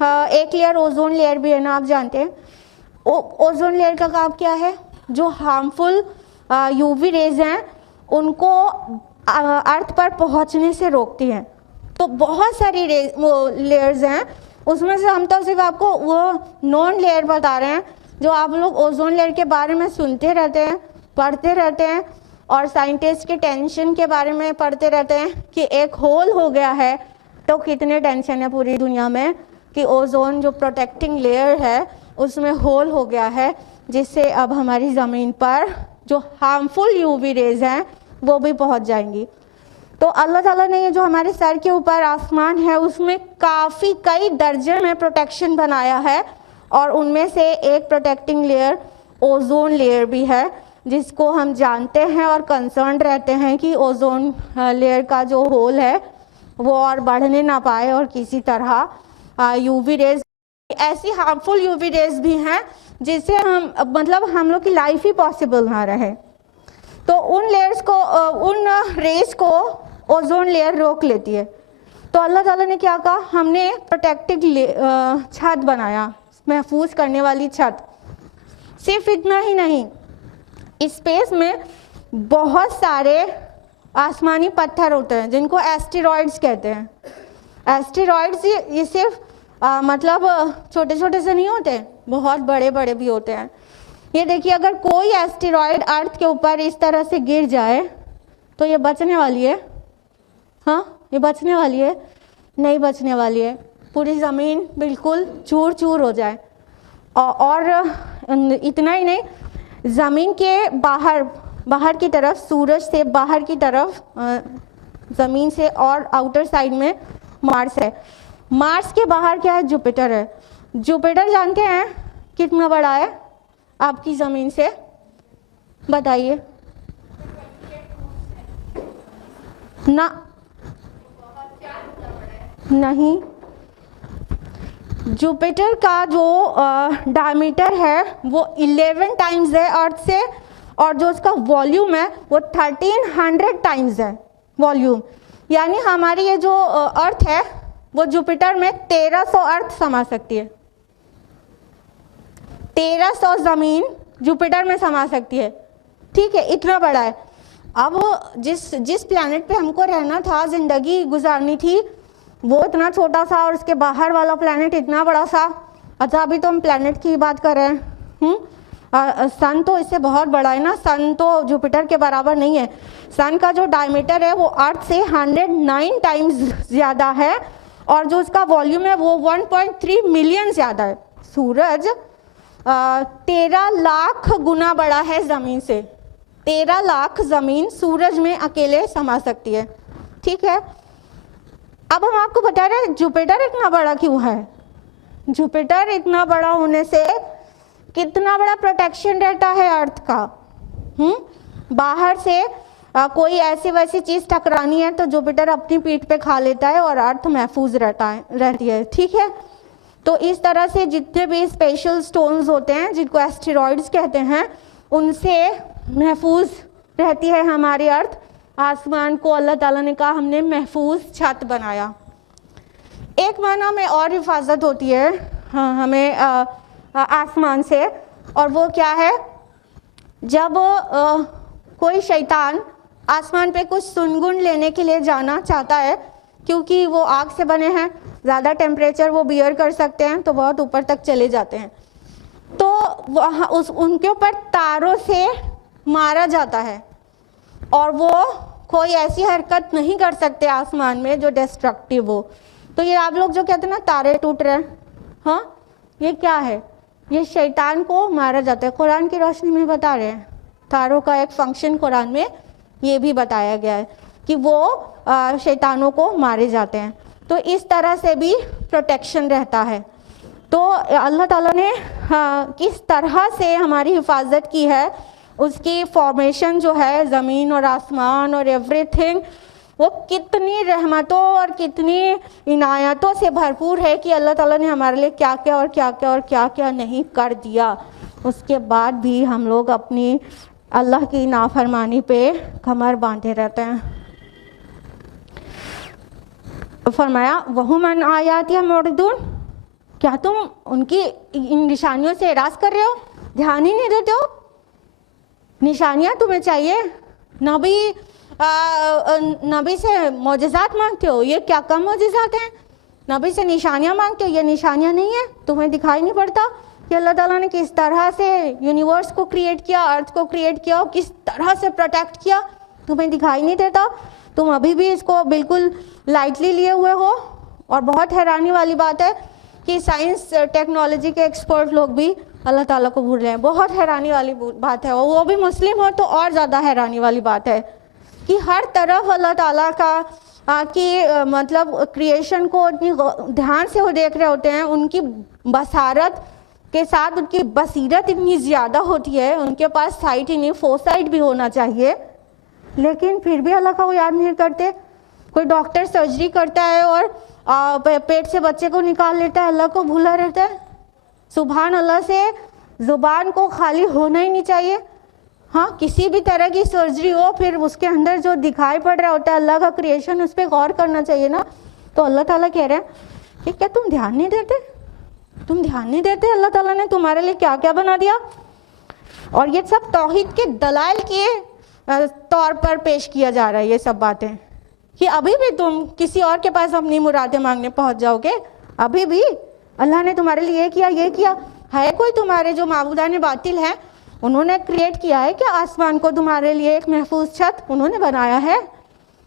ایک لیئر اوزون لیئر بھی ہے نا, آپ جانتے ہیں. اوزون لیئر کا کام کیا ہے؟ جو ہارمفل UV ریز ہیں ان کو ارتھ پر پہنچنے سے روکتی ہیں. تو بہت ساری لیئرز ہیں, اس میں سے ہم تو صرف آپ کو وہ نون لیئر بتا رہے ہیں جو آپ لوگ اوزون لیئر کے بارے میں سنتے رہتے ہیں, پڑھتے رہتے ہیں, اور سائنٹسٹ کے ٹینشن کے بارے میں پڑھتے رہتے ہیں کہ ایک ہول ہو گیا ہے. تو کتنے ٹینشن ہے پوری دنیا میں کہ اوزون جو پروٹیکٹنگ لیئر ہے اس میں ہول ہو گیا ہے, جس سے اب ہماری زمین پر جو ہارمفل UV ریز ہیں وہ بھی پہنچ جائیں گی. تو اللہ تعالیٰ نے یہ جو ہمارے سر کے اوپر آسمان ہے اس میں کافی کئی درجے میں پروٹیکشن بنایا ہے، اور ان میں سے ایک پروٹیکٹنگ لیئر اوزون لیئر بھی ہے، جس کو ہم جانتے ہیں اور کنسرنڈ رہتے ہیں کہ اوزون لیئر کا جو ہول ہے وہ اور بڑھنے نہ پائے، اور کسی طرح یو وی ریز، ایسی ہارمفل یو وی ریز بھی ہیں جس سے ہم لوگ کی لائف ہی پاسبل نہ رہے. تو ان لیئرز کو، ان ریز کو اوزون لیئر روک لیتی ہے. تو اللہ تعالیٰ نے کیا کہا، ہم نے پروٹیکٹڈ چھت بنایا، محفوظ کرنے والی چھت. صرف اتنا ہی نہیں، اسپیس میں بہت سارے آسمانی پتھر ہوتے ہیں جن کو ایسٹیرائڈز کہتے ہیں. ایسٹیرائڈز یہ صرف چھوٹے چھوٹے سے نہیں ہوتے، بہت بڑے بڑے بھی ہوتے ہیں. یہ دیکھیے، اگر کوئی ایسٹیرائڈ ارتھ کے اوپر اس طرح سے گر جائے تو یہ بچنے والی ہے؟ ہاں، یہ بچنے والی ہے؟ نہیں بچنے والی ہے. پوری زمین بالکل چور چور ہو جائے. اور اتنا ہی نہیں، زمین کے باہر کی طرف، سورج سے باہر کی طرف، زمین سے اور آؤٹر سائڈ میں مارس ہے. مارس کے باہر کیا ہے؟ جوپیٹر ہے. جوپیٹر جانتے ہیں کتنا بڑا ہے آپ کی زمین سے؟ بتائیے. نہیں، جوپیٹر کا جو ڈائمیٹر ہے وہ 11 ٹائمز ہے ارتھ سے، اور جو اس کا والیوم ہے وہ 1300 ٹائمز ہے والیوم. یعنی ہماری یہ جو ارتھ ہے وہ جوپیٹر میں 1300 ارتھ سما سکتی ہے. 1300 زمین جوپیٹر میں سما سکتی ہے. ٹھیک ہے، اتنا بڑا ہے. اب جس پلانٹ پہ ہم کو رہنا تھا، زندگی گزارنی تھی، وہ اتنا چھوٹا سا، اور اس کے باہر والا پلانٹ اتنا بڑا سا. اچھا، ابھی تو ہم پلانٹ کی بات کر رہے ہیں. سن تو اس سے بہت بڑا ہے نا، سن تو جوپیٹر کے برابر نہیں ہے. سن کا جو ڈائمیٹر ہے وہ ارتھ سے 109 ٹائمز زیادہ ہے، اور جو اس کا والیوم ہے وہ 1.3 ملین زیادہ ہے. سورج 13 لاکھ گنا بڑا ہے زمین سے. 13 لاکھ زمین سورج میں اکیلے سما سکتی ہے. ٹھیک ہے، اب ہم آپ کو بتا رہے ہیں جوپیٹر اتنا بڑا کیوں ہے. جوپیٹر اتنا بڑا ہونے سے کتنا بڑا پروٹیکشن رہتا ہے ارتھ کا. باہر سے کوئی ایسی ویسی چیز ٹکرانی ہے تو جوپیٹر اپنی پیٹھ پہ کھا لیتا ہے اور ارتھ محفوظ رہتی ہے. ٹھیک ہے، تو اس طرح سے جتنے بھی اسپیشل سٹونز ہوتے ہیں جن کو ایسٹیرائڈز کہتے ہیں، ان سے محفوظ رہتی ہے ہماری ارتھ. آسمان کو اللہ تعالیٰ نے کہا ہم نے محفوظ چھت بنایا. ایک معنی میں اور حفاظت ہوتی ہے ہمیں آسمان سے، اور وہ کیا ہے؟ جب کوئی شیطان آسمان پہ کچھ سنگن لینے کے لیے جانا چاہتا ہے، کیونکہ وہ آگ سے بنے ہیں، زیادہ ٹیمپریچر وہ بیئر کر سکتے ہیں، تو بہت اوپر تک چلے جاتے ہیں. تو ان کے اوپر تاروں سے مارا جاتا ہے، اور وہ کوئی ایسی حرکت نہیں کر سکتے آسمان میں جو ڈسٹرکٹیو ہو. تو یہ آپ لوگ جو کہتے ہیں نا تارے ٹوٹ رہے ہیں، ہاں، یہ کیا ہے؟ یہ شیطان کو مارا جاتا ہے. قرآن کی روشنی میں بتا رہے ہیں، تاروں کا ایک فنکشن قرآن میں یہ بھی بتایا گیا ہے کہ وہ شیطانوں کو مارے جاتے ہیں. تو اس طرح سے بھی پروٹیکشن رہتا ہے. تو اللہ تعالیٰ نے کس طرح سے ہماری حفاظت کی ہے، اس کی فارمیشن جو ہے زمین اور آسمان اور ایوری تھنگ، وہ کتنی رحمتوں اور کتنی عنایتوں سے بھرپور ہے کہ اللہ تعالیٰ نے ہمارے لیے کیا کیا اور کیا کیا اور کیا کیا نہیں کر دیا. اس کے بعد بھی ہم لوگ اپنی اللہ کی نافرمانی پہ کمر باندھے رہتے ہیں. فرمایا وَهُمْ عَنْ آیَاتِهَا مُعْرِضُونَ، کیا تم ان کی ان نشانیوں سے اعراض کر رہے ہو، دھیان ہی نہیں دیتے ہو؟ نشانیاں تمہیں چاہیے، نبی سے معجزات مانگتے ہو، یہ کیا کم معجزات ہیں؟ نبی سے نشانیاں مانگتے ہو، یہ نشانیاں نہیں ہیں؟ تمہیں دکھائی نہیں پڑتا کہ اللہ تعالیٰ نے کس طرح سے یونیورس کو کریٹ کیا، ارتھ کو کریٹ کیا، کس طرح سے پروٹیکٹ کیا؟ تمہیں دکھائی نہیں دیتا؟ تم ابھی بھی اس کو بالکل لائٹلی لیے ہوئے ہو. اور بہت حیرانی والی بات ہے کہ سائنس ٹیکنالوجی کے ایکسپرٹ لوگ بھی اللہ تعالیٰ کو بھول رہے ہیں. بہت حیرانی والی بات ہے، اور وہ بھی مسلم ہو تو اور زیادہ حیرانی والی بات ہے. کہ ہر طرف اللہ تعالیٰ کا کی مطلب کریشن کو اتنی دھیان سے وہ دیکھ رہے ہوتے ہیں, ان کی بصارت کے ساتھ ان کی بصیرت اتنی زیادہ ہوتی ہے, ان کے پاس سائٹ ہی نہیں, فورسائٹ بھی ہونا چاہیے, لیکن پھر بھی اللہ کا وہ یاد نہیں کرتے. کوئی ڈاکٹر سرجری کرتا ہے اور پیٹ سے بچے کو نکال لیتا ہے, اللہ کو بھولا رہتا ہے. سبحان اللہ سے زبان کو خالی ہونا ہی نہیں چاہیے. ہاں کسی بھی طرح کی سرجری ہو, پھر اس کے اندر جو دکھائی پڑ رہا ہوتا ہے اللہ کا کریشن, اس پہ غور کرنا چاہیے نا. تو اللہ تعالیٰ کہہ رہے ہیں کہ کیا تم دھیان نہیں دیتے, تم دھیان نہیں دیتے اللہ تعالیٰ نے تمہارے لیے کیا کیا بنا دیا. اور یہ سب توحید کے دلائل کے طور پر پیش کیا جا رہا ہے یہ سب باتیں, کہ ابھی بھی تم کسی اور کے پاس اپنی مرادیں مانگنے پہنچ جاؤ گے. ابھی بھی اللہ نے تمہارے لیے یہ کیا, یہ کیا. ہے کوئی تمہارے جو معبودان باطل ہیں, انہوں نے کریٹ کیا ہے کہ آسمان کو تمہارے لیے ایک محفوظ چھت انہوں نے بنایا ہے.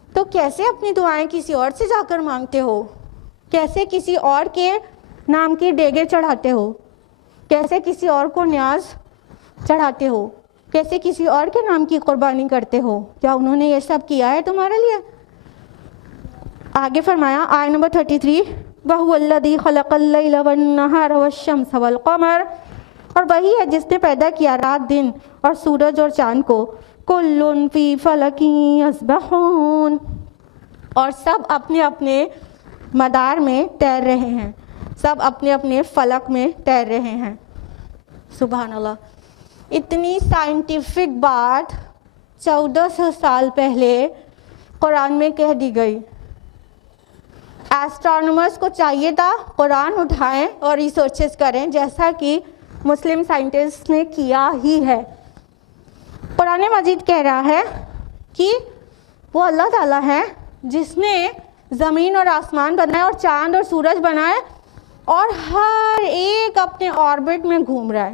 تو کیسے اپنی دعائیں کسی اور سے جا کر مانگتے ہو, کیسے کسی اور کے نام کی ڈیگے چڑھاتے ہو, کیسے کسی اور کو نیاز چڑھاتے ہو, کیسے کسی اور کے نام کی قربانی کرتے ہو. کیا انہوں نے یہ سب کیا ہے تمہارے لیے؟ آگے فرمایا آیت نمبر 33, وَهُوَ الَّذِي خَلَقَ اللَّيْلَ وَالنَّهَارَ وَالشَّمْسَ وَالْقَمَرَ, اور وہی ہے جس نے پیدا کیا رات دن اور سورج اور چاند کو. كُلٌّ فِي فَلَكٍ يَسْبَحُونَ, اور سب اپنے اپنے مدار میں تیر رہے ہیں, سب اپنے اپنے فلک میں تیر رہے ہیں. سبحان اللہ. اتنی سائنٹیفک بات 1400 سال پہلے قرآن میں کہہ دی گئی. ایسٹرونومرز کو چاہیے تھا قرآن اٹھائیں اور ریسرچز کریں, جیسا کہ مسلم سائنٹسٹ نے کیا ہی ہے. قرآن مجید کہہ رہا ہے کہ وہ اللہ تعالیٰ ہے جس نے زمین اور آسمان بنائے اور چاند اور سورج بنائے, اور ہر ایک اپنے آربٹ میں گھوم رہا ہے,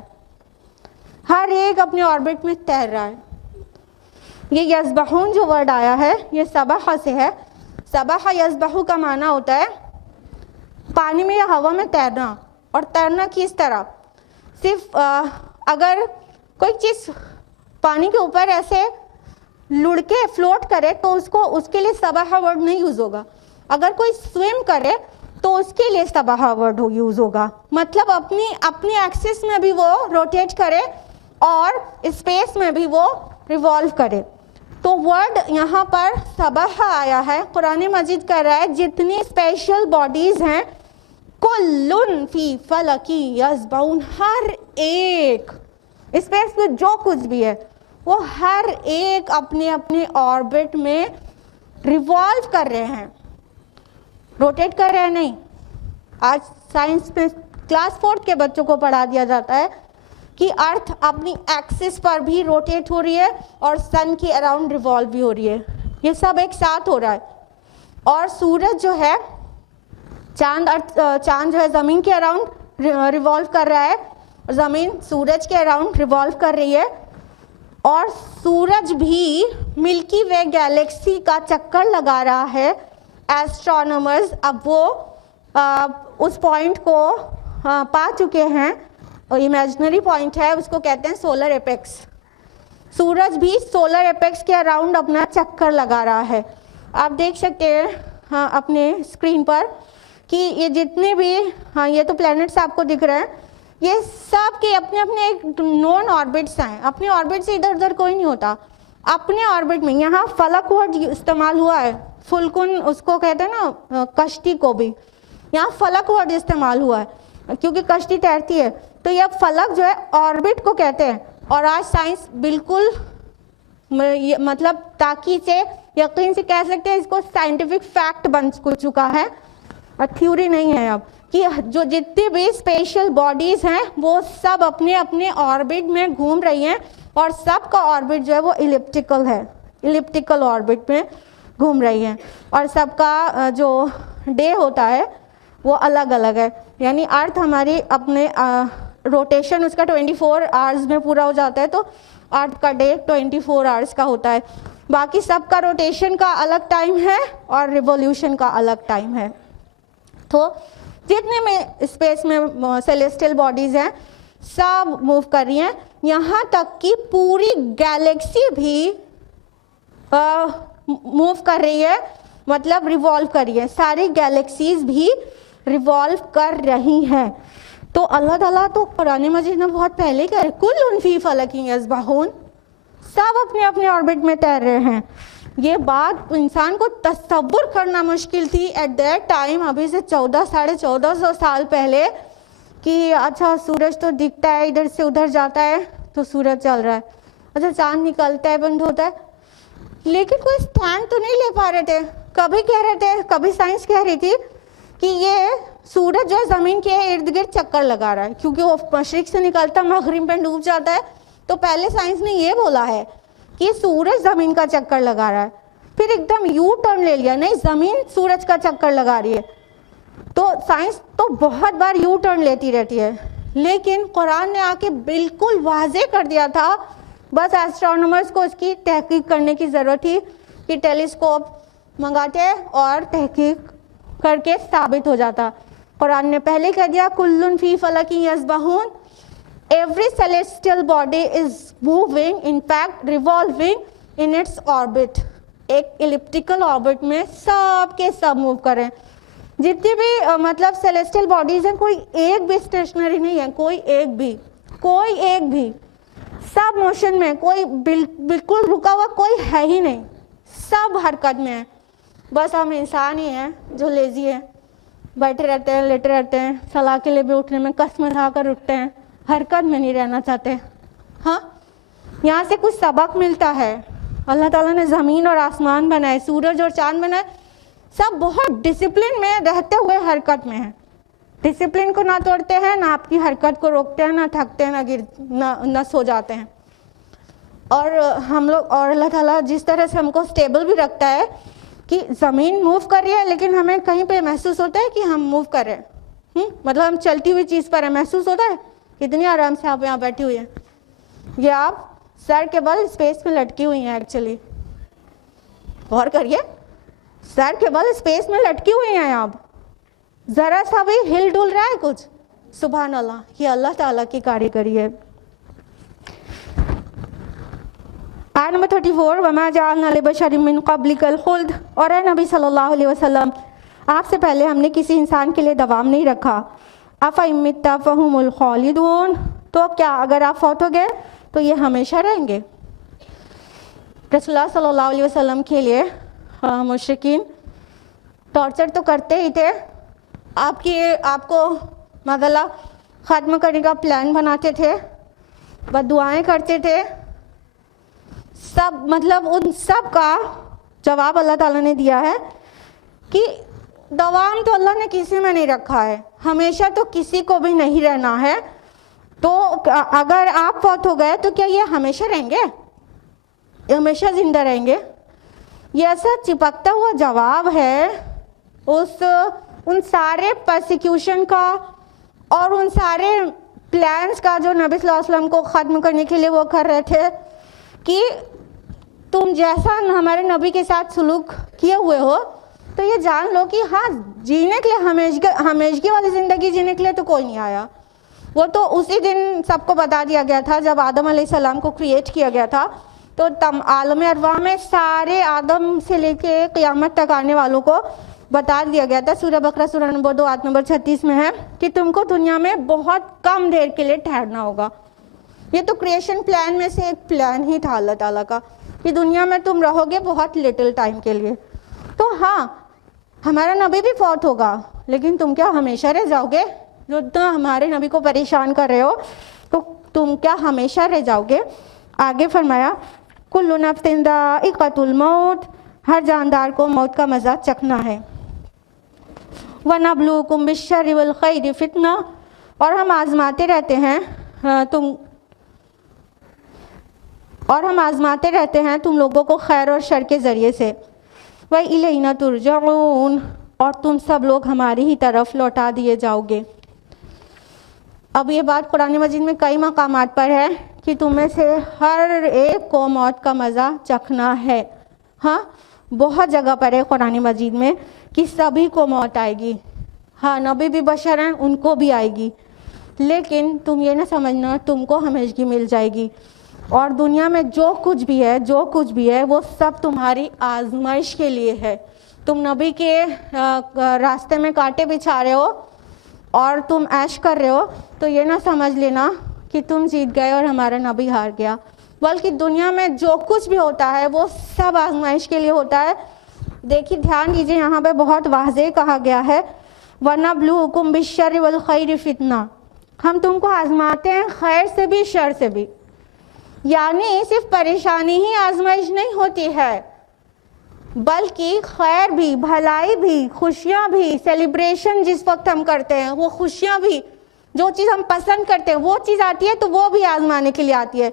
ہر ایک اپنے آربٹ میں تیر رہا ہے. یہ یسبحون جو ورڈ آیا ہے یہ سبح سے ہے. سبح یسبح کا معنی ہوتا ہے پانی میں یا ہوا میں تیرنا. اور تیرنا کس طرح؟ صرف اگر کوئی چیز پانی کے اوپر ایسے لڑ کے فلوٹ کرے تو اس کے لیے سبح ورڈ نہیں یوز ہوگا. اگر کوئی سوئم کرے تو اس کے لیے سبح ورڈ یوز ہوگا. مطلب اپنی ایکسس میں بھی وہ روٹیٹ کرے اور اسپیس میں بھی وہ ریوالو کرے. تو ورڈ یہاں پر سبح آیا ہے. قرآن مجید کہہ رہا ہے جتنی اسپیشل باڈیز ہیں, کلن فی فلکی یسبحون, ہر ایک اسپیس میں جو کچھ بھی ہے وہ ہر ایک اپنے اپنے آربٹ میں ریوالو کر رہے ہیں, روٹیٹ کر رہے ہیں. نہیں, آج سائنس میں کلاس 4 کے بچوں کو پڑھا دیا جاتا ہے کہ ارتھ اپنی ایکسس پر بھی روٹیٹ ہو رہی ہے اور سن کے اراؤنڈ ریوالو بھی ہو رہی ہے. یہ سب ایک ساتھ ہو رہا ہے. اور سورج جو ہے, چاند جو ہے زمین کے اراؤنڈ ریوالو کر رہا ہے, زمین سورج کے اراؤنڈ ریوالو کر رہی ہے. اور سورج بھی ملکی وے گیلیکسی کا چکر لگا رہا ہے. ایسٹرونومرز اب وہ اس پوائنٹ کو پا چکے ہیں, اور امیجنری پوائنٹ ہے, اس کو کہتے ہیں سولر ایپیکس. سورج بھی سولر ایپیکس کے اراؤنڈ اپنا چکر لگا رہا ہے. آپ دیکھ سکتے ہیں ہاں اپنے اسکرین پر کہ یہ جتنے بھی یہ تو پلینٹس آپ کو دکھ رہے ہیں, یہ سب کے اپنے اپنے ایک نون آربٹس ہیں. اپنے آربٹ سے ادھر ادھر کوئی نہیں ہوتا, اپنے آربٹ میں. یہاں فلک ورڈ استعمال ہوا ہے, فلکن اس کو کہتے ہیں نا, کشتی کو بھی یہاں فلک ورڈ استعمال ہوا ہے کیونکہ کشتی تیرتی ہے. تو یہ فلک جو ہے آربٹ کو کہتے ہیں. اور آج سائنس بالکل مطلب تاکید سے یقین سے کہہ سکتے ہیں اس کو سائنٹیفک فیکٹ بن چکا ہے, اور تھیوری نہیں ہے اب, کہ جو جتنی بھی اسپیشل باڈیز ہیں وہ سب اپنے اپنے آربٹ میں گھوم رہی ہیں, اور سب کا آربٹ جو ہے وہ ایلپٹیکل ہے, ایلپٹیکل آربٹ میں گھوم رہی ہیں. اور سب کا جو ڈے ہوتا ہے وہ الگ الگ ہے. یعنی ارتھ ہماری اپنے روٹیشن اس کا 24 آورز میں پورا ہو جاتا ہے, تو ارتھ کا ڈے 24 آورز کا ہوتا ہے. باقی سب کا روٹیشن کا الگ ٹائم ہے اور ریولیوشن کا الگ ٹائم ہے. تو جتنے میں اسپیس میں سیلیسٹل باڈیز ہیں سب موو کر رہی ہیں, یہاں تک کہ پوری گیلیکسی بھی موو کر رہی ہے, مطلب ریوالو کر رہی ہے, ساری گیلیکسیز بھی ریوالو کر رہی ہیں. تو اللہ تعالیٰ تو قرآن مجید میں بہت پہلے کہہ رہے کل فی فلک یسبحون, سب اپنے اپنے آربٹ میں تیر رہے ہیں. یہ بات انسان کو تصور کرنا مشکل تھی ایٹ دیٹ ٹائم, ابھی سے 1400-1450 سال پہلے, کہ اچھا سورج تو دکھتا ہے, ادھر سے ادھر جاتا ہے تو سورج چل رہا ہے, اچھا چاند نکلتا ہے بند ہوتا ہے, لیکن کوئی اسٹینڈ تو نہیں لے پا رہے تھے. کبھی کہہ رہے تھے, کبھی سائنس کہہ رہی تھی کہ یہ سورج جو ہے زمین کے ارد گرد چکر لگا رہا ہے, کیونکہ وہ مشرق سے نکلتا مغرب میں ڈوب جاتا ہے. تو پہلے سائنس نے یہ بولا ہے کہ سورج زمین کا چکر لگا رہا ہے, پھر ایک دم یو ٹرن لے لیا, نہیں زمین سورج کا چکر لگا رہی ہے. تو سائنس تو بہت بار یو ٹرن لیتی رہتی ہے, لیکن قرآن نے آ کے بالکل واضح کر دیا تھا. بس ایسٹرونومرز کو اس کی تحقیق کرنے کی ضرورت تھی کہ ٹیلیسکوپ منگاتے اور تحقیق کر کے ثابت ہو جاتا. قرآن نے پہلے کہہ دیا کل فی فلک یسبحون, every celestial body is moving, in fact revolving in its orbit. ایک elliptical orbit میں سب کے سب موو کر رہے ہیں. جتنی بھی مطلب سیلیسٹیل باڈیز ہیں, کوئی ایک بھی اسٹیشنری نہیں ہے, کوئی ایک بھی, سب موشن میں, کوئی بالکل رکا ہوا کوئی ہے ہی نہیں, سب حرکت میں ہے. بس ہم انسان ہی ہیں جو لیزی ہیں, بیٹھے رہتے ہیں, لیٹے رہتے ہیں, صلاح کے لیے بھی اٹھنے میں قسم کھا کر اٹھتے ہیں, حرکت میں نہیں رہنا چاہتے. ہاں, یہاں سے کچھ سبق ملتا ہے. اللہ تعالیٰ نے زمین اور آسمان بنائے, سورج اور چاند بنائے, سب بہت ڈسپلن میں رہتے ہوئے حرکت میں ہیں. ڈسپلن کو نہ توڑتے ہیں, نہ آپ کی حرکت کو روکتے ہیں, نہ تھکتے ہیں, نہ سو جاتے ہیں. اور ہم لوگ, اور اللہ تعالیٰ جس طرح سے ہم کو اسٹیبل بھی رکھتا ہے کہ زمین موو کر رہی ہے, لیکن ہمیں کہیں پہ محسوس ہوتا ہے کہ ہم موو کر رہے ہیں, مطلب ہم چلتی ہوئی چیز پر محسوس ہوتا ہے. کتنی آرام سے آپ یہاں بیٹھی ہوئی ہیں, یہ آپ سر کے بل اسپیس میں لٹکی ہوئی ہیں. ایکچولی غور کریے, سر کے بل اسپیس میں لٹکی ہوئی ہیں آپ, ذرا سا بھی ہل ڈل رہا ہے کچھ, سبحان اللہ, یہ اللہ تعالیٰ کی کاریگری ہے. آیت نمبر 34, وَمَا جَعَلْنَا لِبَشَرٍ مِّن قَبْلِكَ الْخُلْدَ, اور اے نبی صلی اللہ علیہ وسلم, آپ سے پہلے ہم نے کسی انسان کے لیے دوام نہیں رکھا. أَفَإِن مِتَّ فَهُمُ الْخَالِدُونَ, تو کیا اگر آپ فوت ہو گئے تو یہ ہمیشہ رہیں گے. رسول اللہ صلی اللہ علیہ وسلم کے لیے مشرکین ٹارچر تو کرتے ہی تھے, آپ کو مغلا ختم کرنے کا پلان بناتے تھے, بد دعائیں کرتے تھے. سب مطلب ان سب کا جواب اللہ تعالیٰ نے دیا ہے کہ دوام تو اللہ نے کسی میں نہیں رکھا ہے, ہمیشہ تو کسی کو بھی نہیں رہنا ہے. تو اگر آپ فوت ہو گئے تو کیا یہ ہمیشہ رہیں گے, ہمیشہ زندہ رہیں گے؟ یہ ایسا چپکتا ہوا جواب ہے ان سارے پرسیکیوشن کا اور ان سارے پلانس کا جو نبی صلی اللہ علیہ وسلم کو ختم کرنے کے لیے وہ کر رہے تھے, کہ تم جیسا ہمارے نبی کے ساتھ سلوک کیے ہوئے ہو تو یہ جان لو کہ ہاں جینے کے لیے ہمیشگی والی زندگی جینے کے لیے تو کوئی نہیں آیا. وہ تو اسی دن سب کو بتا دیا گیا تھا جب آدم علیہ السلام کو کریٹ کیا گیا تھا, تو عالم ارواح میں سارے آدم سے لے کے قیامت تک آنے والوں کو بتا دیا گیا تھا. سورہ بقرہ سورہ نمبر 2 آیت نمبر 36 میں ہے کہ تم کو دنیا میں بہت کم دیر کے لیے ٹھہرنا ہوگا. یہ تو کریشن پلان میں سے ایک پلان ہی تھا اللہ تعالیٰ کا کہ دنیا میں تم رہو گے بہت لٹل ٹائم کے لیے. تو ہاں ہمارا نبی بھی فوت ہوگا, لیکن تم کیا ہمیشہ رہ جاؤ گے؟ جو ہمارے نبی کو پریشان کر رہے ہو تو تم کیا ہمیشہ رہ جاؤ گے؟ آگے فرمایا کل نفس ذائقۃ الموت, ہر جاندار کو موت کا مزہ چکھنا ہے. وَنَبْلُوكُمْ بِالشَّرِّ وَالْخَيْرِ فِتْنَةً, اور ہم آزماتے رہتے ہیں تم لوگوں کو خیر اور شر کے ذریعے سے. وَإِلَيْنَا تُرْجَعُونَ, اور تم سب لوگ ہماری ہی طرف لوٹا دیے جاؤ گے. اب یہ بات قرآن مجید میں کئی مقامات پر ہے کہ تم میں سے ہر ایک کو موت کا مزہ چکھنا ہے. ہاں بہت جگہ پر ہے قرآن مجید میں کہ سبھی کو موت آئے گی. ہاں نبی بھی بشر ہیں, ان کو بھی آئے گی, لیکن تم یہ نہ سمجھنا تم کو ہمیشگی مل جائے گی. اور دنیا میں جو کچھ بھی ہے وہ سب تمہاری آزمائش کے لیے ہے. تم نبی کے راستے میں کانٹے بچھا رہے ہو اور تم عیش کر رہے ہو تو یہ نہ سمجھ لینا کہ تم جیت گئے اور ہمارا نبی ہار گیا، بلکہ دنیا میں جو کچھ بھی ہوتا ہے وہ سب آزمائش کے لیے ہوتا ہے. دیکھیے دھیان دیجیے، یہاں پہ بہت واضح کہا گیا ہے وَنَبْلُوكُمْ بِالشَّرِّ وَالْخَيْرِ فِتْنَةً، ہم تم کو آزماتے ہیں خیر سے بھی شر سے بھی. یعنی صرف پریشانی ہی آزمائش نہیں ہوتی ہے، بلکہ خیر بھی، بھلائی بھی، خوشیاں بھی، سیلیبریشن جس وقت ہم کرتے ہیں وہ خوشیاں بھی، جو چیز ہم پسند کرتے ہیں وہ چیز آتی ہے تو وہ بھی آزمانے کے لیے آتی ہے.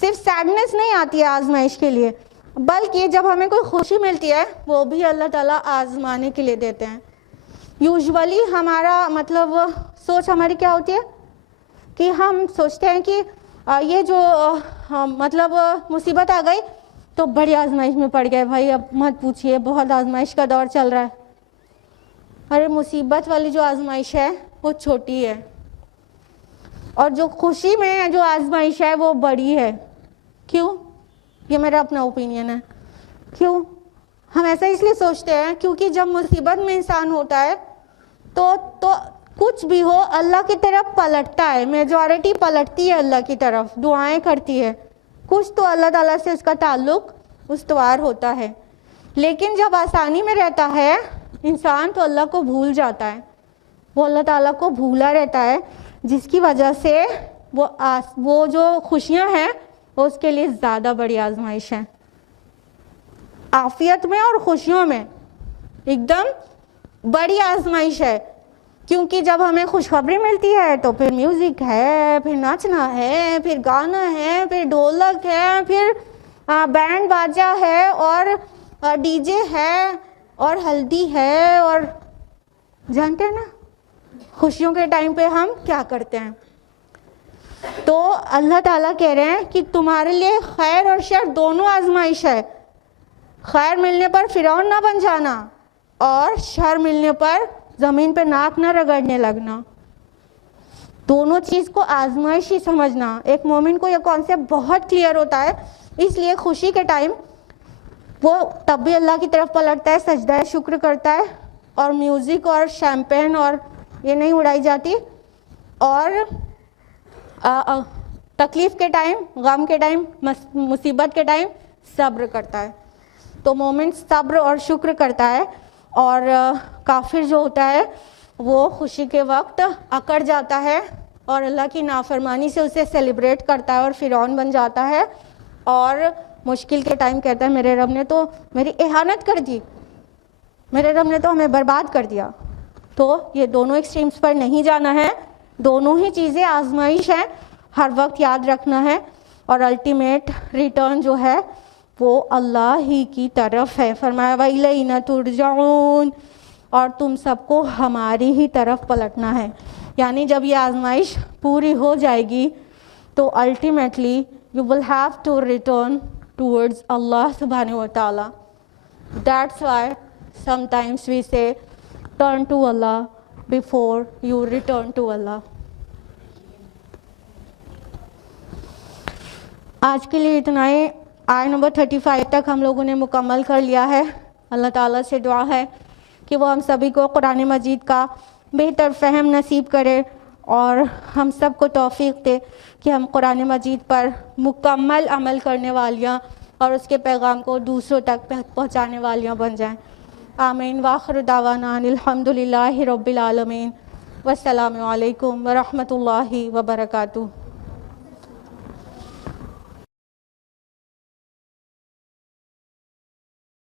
صرف سیڈنس نہیں آتی ہے آزمائش کے لیے، بلکہ جب ہمیں کوئی خوشی ملتی ہے وہ بھی اللہ تعالیٰ آزمانے کے لیے دیتے ہیں. یوزولی ہمارا مطلب سوچ ہماری کیا ہوتی ہے کہ ہم سوچتے ہیں کہ یہ جو مطلب مصیبت آ گئی تو بڑی آزمائش میں پڑ گئے بھائی، اب مت پوچھیے بہت آزمائش کا دور چل رہا ہے. ارے مصیبت والی جو آزمائش ہے وہ چھوٹی ہے، اور جو خوشی میں جو آزمائش ہے وہ بڑی ہے. کیوں؟ یہ میرا اپنا اوپینین ہے. کیوں ہم ایسا اس لیے سوچتے ہیں کیونکہ جب مصیبت میں انسان ہوتا ہے تو کچھ بھی ہو اللہ کی طرف پلٹتا ہے، میجورٹی پلٹتی ہے اللہ کی طرف، دعائیں کرتی ہے، کچھ تو اللہ تعالیٰ سے اس کا تعلق استوار ہوتا ہے. لیکن جب آسانی میں رہتا ہے انسان تو اللہ کو بھول جاتا ہے، وہ اللہ تعالیٰ کو بھولا رہتا ہے، جس کی وجہ سے وہ جو خوشیاں ہیں وہ اس کے لیے زیادہ بڑی آزمائش ہیں. عافیت میں اور خوشیوں میں ایک دم بڑی آزمائش ہے، کیونکہ جب ہمیں خوشخبری ملتی ہے تو پھر میوزک ہے، پھر ناچنا ہے، پھر گانا ہے، پھر ڈھولک ہے، پھر بینڈ باجا ہے، اور ڈی جے ہے، اور ہلدی ہے، اور جانتے ہیں نا خوشیوں کے ٹائم پہ ہم کیا کرتے ہیں. تو اللہ تعالیٰ کہہ رہے ہیں کہ تمہارے لیے خیر اور شر دونوں آزمائش ہے. خیر ملنے پر فرعون نہ بن جانا اور شر ملنے پر زمین پہ ناک نہ رگڑنے لگنا. دونوں چیز کو آزمائش ہی سمجھنا. ایک مومن کو یہ کانسیپٹ بہت کلیئر ہوتا ہے، اس لیے خوشی کے ٹائم وہ تب بھی اللہ کی طرف پلٹتا ہے، سجدہ شکر کرتا ہے، اور میوزک اور شیمپین اور یہ نہیں اڑائی جاتی. اور تکلیف کے ٹائم، غم کے ٹائم، مصیبت کے ٹائم صبر کرتا ہے. تو مومن صبر اور شکر کرتا ہے، اور کافر جو ہوتا ہے وہ خوشی کے وقت اکڑ جاتا ہے اور اللہ کی نافرمانی سے اسے سیلیبریٹ کرتا ہے اور فرعون بن جاتا ہے، اور مشکل کے ٹائم کہتا ہے میرے رب نے تو میری اہانت کر دی، میرے رب نے تو ہمیں برباد کر دیا. تو یہ دونوں ایکسٹریمز پر نہیں جانا ہے، دونوں ہی چیزیں آزمائش ہیں، ہر وقت یاد رکھنا ہے. اور الٹیمیٹ ریٹرن جو ہے وہ اللہ ہی کی طرف ہے. فرمایا وَإِلَيْنَا تُرْجَعُونَ، اور تم سب کو ہماری ہی طرف پلٹنا ہے. یعنی جب یہ آزمائش پوری ہو جائے گی تو ultimately you will have to return towards Allah subhanahu wa ta'ala. That's why sometimes we say turn to Allah before you return to Allah. آج کے لیے اتنا ہی. آیت نمبر 35 تک ہم لوگوں نے مکمل کر لیا ہے. اللہ تعالیٰ سے دعا ہے کہ وہ ہم سبھی کو قرآن مجید کا بہتر فہم نصیب کرے اور ہم سب کو توفیق دے کہ ہم قرآن مجید پر مکمل عمل کرنے والیاں اور اس کے پیغام کو دوسروں تک پہنچانے والیاں بن جائیں. آمین. وآخر دعوانا الحمد للہ رب العالمین. والسلام علیکم ورحمۃ اللہ وبرکاتہ.